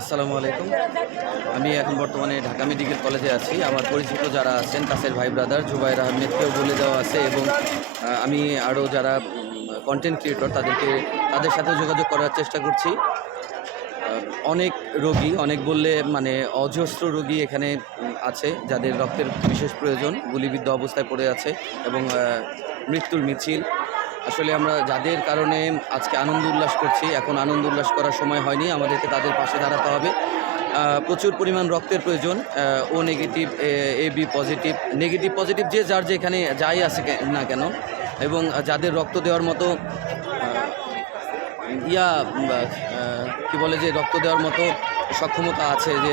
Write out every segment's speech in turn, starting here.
আসসালামু আলাইকুম। আমি এখন বর্তমানে ঢাকা মেডিকেল কলেজে আছি। আমার পরিচিত যারা আছেন কাছের ভাই ব্রাদার জুবায়ের আহমেদকেও বলে দেওয়া আছে এবং আমি আরও যারা কন্টেন্ট ক্রিয়েটর তাদের সাথেও যোগাযোগ করার চেষ্টা করছি। অনেক রোগী, অনেক বললে মানে অজস্র রোগী এখানে আছে যাদের রক্তের বিশেষ প্রয়োজন, গুলিবিদ্ধ অবস্থায় পড়ে আছে এবং মৃত্যুর মিছিল। আসলে আমরা যাদের কারণে আজকে আনন্দ উল্লাস করছি, এখন আনন্দ উল্লাস করার সময় হয়নি, আমাদেরকে তাদের পাশে দাঁড়াতে হবে। প্রচুর পরিমাণ রক্তের প্রয়োজন। ও negative, A B positive, negative positive যে যার যেখানে যাই আছে না কেন, এবং যাদের রক্ত দেওয়ার মতো কি বলে যে রক্ত দেওয়ার মতো সক্ষমতা আছে, যে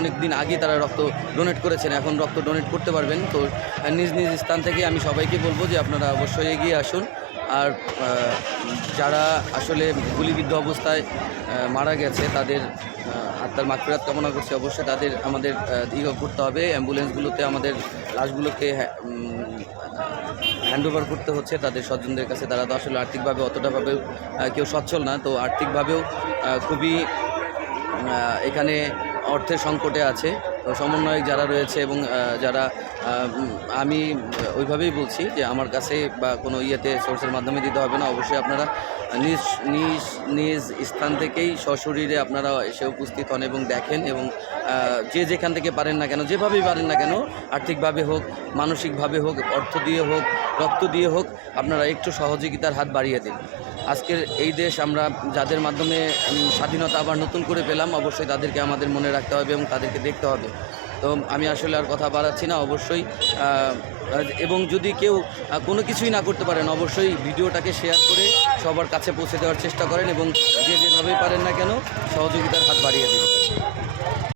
অনেক দিন আগে তারা রক্ত ডোনেট করেছেন, এখন রক্ত ডোনেট করতে পারবেন। তো নিজ নিজ স্থান থেকে আমি সবাইকে বলবো যে আপনারা অবশ্যই এগিয়ে আসুন। আর যারা আসলে গুলিবিদ্ধ অবস্থায় মারা গেছে তাদের আত্মার মাগফিরাত কামনা করছে। অবশ্যই তাদের আমাদের করতে হবে, অ্যাম্বুলেন্সগুলোতে আমাদের লাশগুলোকে হ্যান্ডওভার করতে হচ্ছে তাদের স্বজনদের কাছে। তারা তো আসলে আর্থিকভাবে অতটাভাবে কেউ সচ্ছল না, তো আর্থিকভাবেও খুবই এখানে অর্থের সংকটে আছে। তো সমন্বয়ক যারা রয়েছে এবং যারা আমি ওইভাবেই বলছি যে আমার কাছে বা কোনো সোর্সের মাধ্যমে দিতে হবে না, অবশ্যই আপনারা নিজ নিজ নিজ স্থান থেকেই সশরীরে আপনারা এসে উপস্থিত হন এবং দেখেন, এবং যে যেখান থেকে পারেন না কেন, যেভাবেই পারেন না কেন, আর্থিকভাবে হোক, মানসিকভাবে হোক, অর্থ দিয়ে হোক, রক্ত দিয়ে হোক, আপনারা একটু সহযোগিতার হাত বাড়িয়ে দিন। আজকের এই দেশ আমরা যাদের মাধ্যমে স্বাধীনতা আবার নতুন করে পেলাম, অবশ্যই তাদেরকে আমাদের মনে রাখতে হবে এবং তাদেরকে দেখতে হবে। তো আমি আসলে আর কথা বাড়াচ্ছি না, অবশ্যই এবং যদি কেউ কোনো কিছুই না করতে পারেন, অবশ্যই ভিডিওটাকে শেয়ার করে সবার কাছে পৌঁছে দেওয়ার চেষ্টা করেন এবং যে যেভাবেই পারেন না কেন সহযোগিতার হাত বাড়িয়ে দিন।